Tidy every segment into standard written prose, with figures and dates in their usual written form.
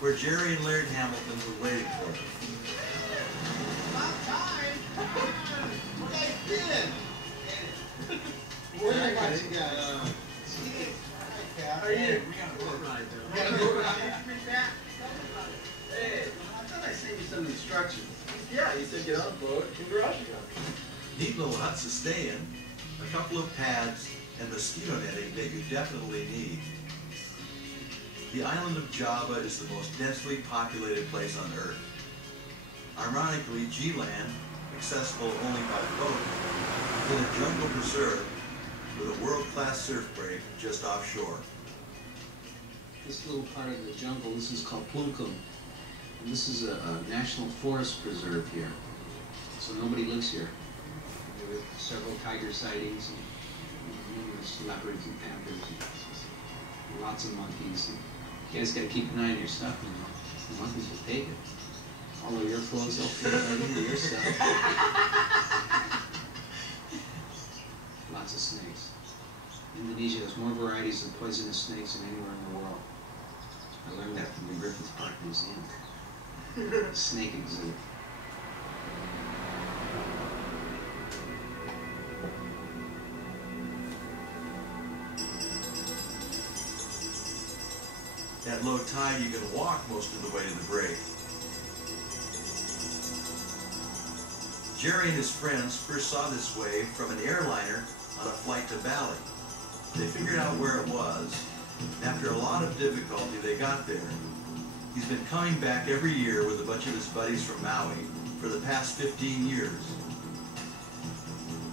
where Jerry and Laird Hamilton were waiting for them. About time! Where have you been? Where are you guys? How are you? We got a boat ride, though. We got a boat ride? Hey, I thought I sent you some instructions. Yeah, you said get on the boat and garage it. Neat little huts to stay in, a couple of pads, and mosquito netting that you definitely need. The island of Java is the most densely populated place on Earth. Ironically, G-Land, accessible only by boat, is in a jungle preserve with a world-class surf break just offshore. This little part of the jungle, this is called Plumkum. And this is a national forest preserve here. So nobody lives here. There were several tiger sightings and numerous leopards and panthers and lots of monkeys. And you guys gotta keep an eye on your stuff, you know. The monkeys will take it. All of your clothes, they'll fit right into your stuff. Lots of snakes. Indonesia has more varieties of poisonous snakes than anywhere in the world. I learned that from the Griffith Park Museum. Snake exhibit. At low tide, you can walk most of the way to the break. Jerry and his friends first saw this wave from an airliner on a flight to Bali. They figured out where it was, and after a lot of difficulty, they got there. He's been coming back every year with a bunch of his buddies from Maui for the past 15 years.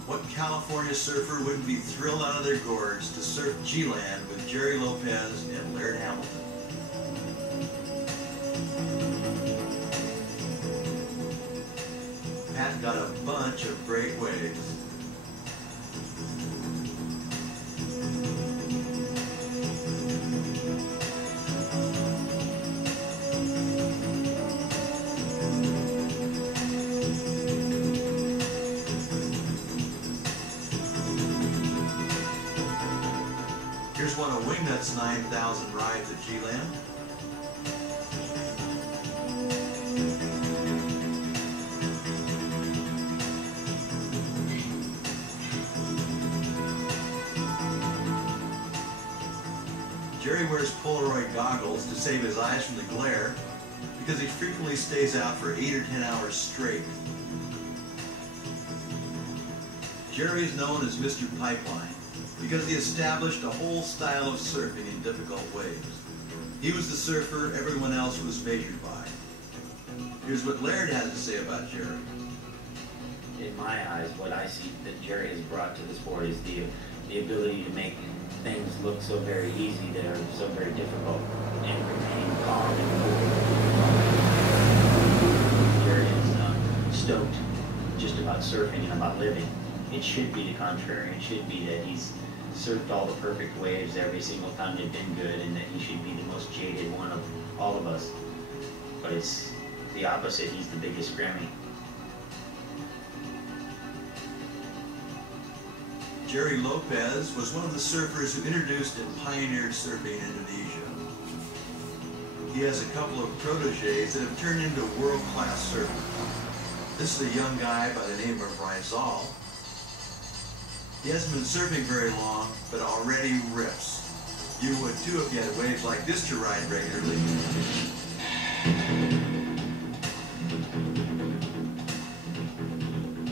What California surfer wouldn't be thrilled out of their gourds to surf G-Land with Jerry Lopez and Laird Hamilton? Pat got a bunch of great waves. Here's one of Wingnut's 9,000 rides at G-Land. Jerry wears Polaroid goggles to save his eyes from the glare because he frequently stays out for 8 or 10 hours straight. Jerry is known as Mr. Pipeline because he established a whole style of surfing in difficult waves. He was the surfer everyone else was measured by. Here's what Laird has to say about Jerry. In my eyes, what I see that Jerry has brought to the sport is the ability to make things look so very easy that are so very difficult and remain calm and cool. Jerry is stoked just about surfing and about living. It should be the contrary. It should be that he's surfed all the perfect waves every single time they've been good and that he should be the most jaded one of all of us. But it's the opposite. He's the biggest Grammy. Jerry Lopez was one of the surfers who introduced and pioneered surfing in Indonesia. He has a couple of proteges that have turned into world-class surfers. This is a young guy by the name of Rizal. He hasn't been surfing very long, but already rips. You would too if you had waves like this to ride regularly.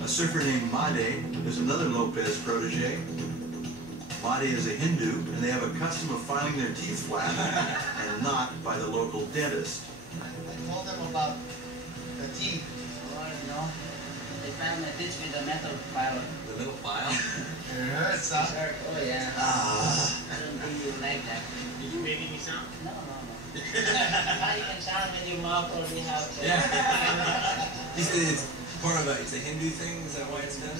A surfer named Made is another Lopez protege. Made is a Hindu, and they have a custom of filing their teeth flat and not by the local dentist. I told them about the teeth. Well, you know, they filed my teeth with a metal file. The little file? It hurts, huh? Oh, yeah. Ah. I don't think you like that. Did you make any sound? No. How you can sound with your mouth or you have... It's part of it's a Hindu thing? Is that why it's done?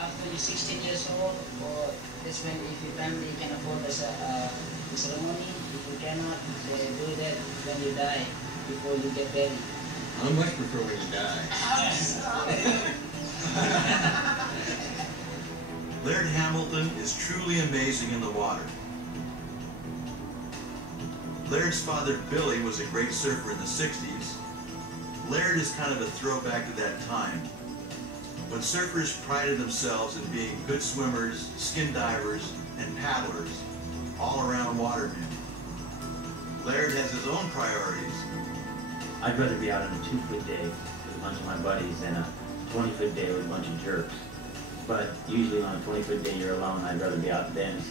After you're 16 years old, or that's when if your family can afford the ceremony. If you cannot, they do that when you die, before you get buried. I much prefer when you die. Laird Hamilton is truly amazing in the water. Laird's father, Billy, was a great surfer in the 60s. Laird is kind of a throwback to that time, when surfers prided themselves in being good swimmers, skin divers, and paddlers, all around watermen. Laird has his own priorities. I'd rather be out on a 2-foot day with a bunch of my buddies than a 20-foot day with a bunch of jerks. But usually on a 20-foot day you're alone, I'd rather be out then.